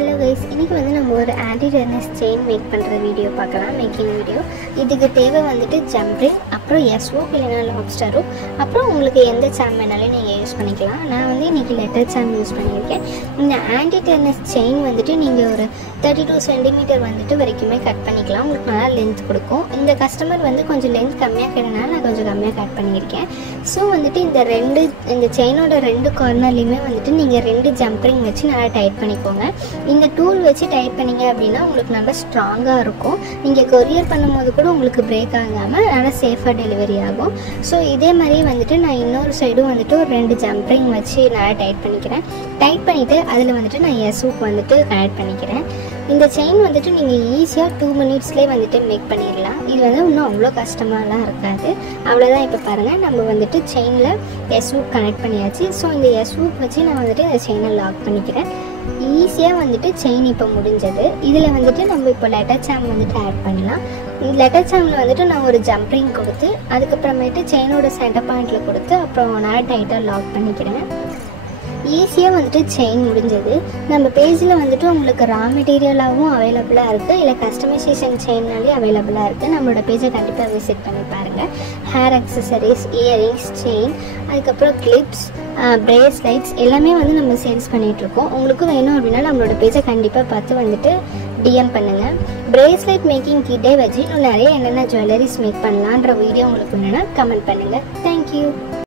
Hello guys, இன்னைக்கு வந்து நம்ம ஒரு ஆன்டி டர்னிஸ் செயின் மேக் பண்ற வீடியோ பார்க்கலாம். Making video. இதுக்கு தேவை வந்துட்டு ஜம்ப் ரிங், அப்புறம் எஸ்ஓப் இல்லைனா லாப்ஸ்டர் rope, அப்புறம் உங்களுக்கு எந்த சாம் வேணாலும் நீங்க யூஸ் பண்ணிக்கலாம். நான் வந்து இன்னைக்கு லெட்டர் சாம் யூஸ் பண்ணியிருக்கேன். இந்த ஆன்டி டர்னிஸ் செயின் வந்துட்டு நீங்க ஒரு 32 சென்டிமீட்டர் வந்துட்டு வரைக்குமே கட் பண்ணிக்கலாம். உங்களுக்கு நல்லா லென்த் கொடுக்கும். இந்த கஸ்டமர் வந்து கொஞ்சம் லென்த் கம்மியாக கேட்டனால நான் கொஞ்சம் கம்மியாக கட் பண்ணியிருக்கேன். ஸோ வந்துட்டு இந்த செயினோட ரெண்டு கார்னர்லையுமே வந்துட்டு நீங்கள் 2 ஜம்ப் ரிங் வச்சு நல்லா டைட் பண்ணிக்கோங்க. இந்த டூல் வச்சு டைட் பண்ணிங்க அப்படின்னா உங்களுக்கு நல்லா ஸ்ட்ராங்காக இருக்கும். நீங்கள் கொரியர் பண்ணும்போது கூட உங்களுக்கு பிரேக் ஆகாமல் நல்லா சேஃபாக டெலிவரி ஆகும். ஸோ இதே மாதிரி வந்துட்டு நான் இன்னொரு சைடும் வந்துட்டு ஒரு 2 ஜம்ப் ரிங் வச்சு நல்லா டைட் பண்ணிக்கிறேன். டைட் பண்ணிவிட்டு அதில் வந்துட்டு நான் எஸ்ஓப் வந்துட்டு கனெக்ட் பண்ணிக்கிறேன். இந்த செயின் வந்துட்டு நீங்கள் ஈஸியாக 2 மினிட்ஸ்லேயே வந்துட்டு மேக் பண்ணிடலாம். இது வந்து இன்னும் அவ்வளோ கஷ்டமாலாம் இருக்காது. அவ்வளோதான். இப்போ பாருங்கள், நம்ம வந்துட்டு செயினில் எஸ்ஓப் கனெக்ட் பண்ணியாச்சு. ஸோ இந்த எஸ்ஓப் வச்சு நான் வந்துட்டு இந்த செயினை லாக் பண்ணிக்கிறேன். ஈஸியாக வந்துட்டு செயின் இப்போ முடிஞ்சது. இதில் வந்துட்டு நம்ம இப்போ லெட்டர் சாம் வந்துட்டு ஆட் பண்ணலாம். லெட்டர் சாமில் வந்துட்டு நான் ஒரு ஜம்ப் ரிங் கொடுத்து அதுக்கப்புறமேட்டு செயினோட சென்டர் பாயிண்டில் கொடுத்து அப்புறம் நான் டைட்டாக லாக் பண்ணிக்கிறேன். ஈஸியாக வந்துட்டு செயின் முடிஞ்சது. நம்ம பேஜில் வந்துட்டு உங்களுக்கு ரா மெட்டீரியலாகவும் அவைலபிளாக இருக்குது, இல்லை கஸ்டமைசேஷன் செயின்னாலே அவைலபிளாக இருக்குது. நம்மளோட பேஜை கண்டிப்பாக விசிட் பண்ணி பாருங்கள். ஹேர் அக்சசரிஸ், இயரிங்ஸ், செயின், அதுக்கப்புறம் கிளிப்ஸ், பிரேஸ்லைட்ஸ் எல்லாமே வந்து நம்ம சேல்ஸ் பண்ணிகிட்ருக்கோம். உங்களுக்கு வேணும் அப்படின்னா நம்மளோட பேஜை கண்டிப்பாக பார்த்து வந்துட்டு டிஎம் பண்ணுங்கள். பிரேஸ்லைட் மேக்கிங் கிட்டே வச்சு இன்னும் நிறைய என்னென்ன ஜுவல்லரிஸ் மேக் பண்ணலான்ற வீடியோ உங்களுக்கு வேணும்னா கமெண்ட் பண்ணுங்கள். தேங்க்யூ.